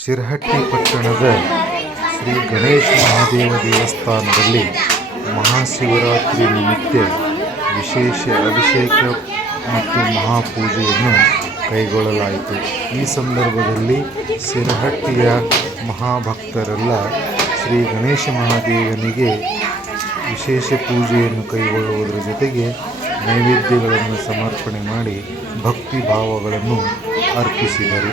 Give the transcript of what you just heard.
ಶಿರಹಟ್ಟಿ ಪಟ್ಟಣದ ಶ್ರೀ ಗಣೇಶ ಮಹಾದೇವ ದೇವಸ್ಥಾನದಲ್ಲಿ ಮಹಾಶಿವರಾತ್ರಿ ನಿಮಿತ್ತ ವಿಶೇಷ ಅಭಿಷೇಕ ಮತ್ತು ಮಹಾಪೂಜೆಯನ್ನು ಕೈಗೊಳ್ಳಲಾಯಿತು. ಈ ಸಂದರ್ಭದಲ್ಲಿ ಶಿರಹಟ್ಟಿಯ ಮಹಾಭಕ್ತರೆಲ್ಲ ಶ್ರೀ ಗಣೇಶ ಮಹಾದೇವನಿಗೆ ವಿಶೇಷ ಪೂಜೆಯನ್ನು ಕೈಗೊಳ್ಳುವುದರ ಜೊತೆಗೆ ನೈವೇದ್ಯಗಳನ್ನು ಸಮರ್ಪಣೆ ಮಾಡಿ ಭಕ್ತಿ ಭಾವಗಳನ್ನು ಅರ್ಪಿಸಿದರು.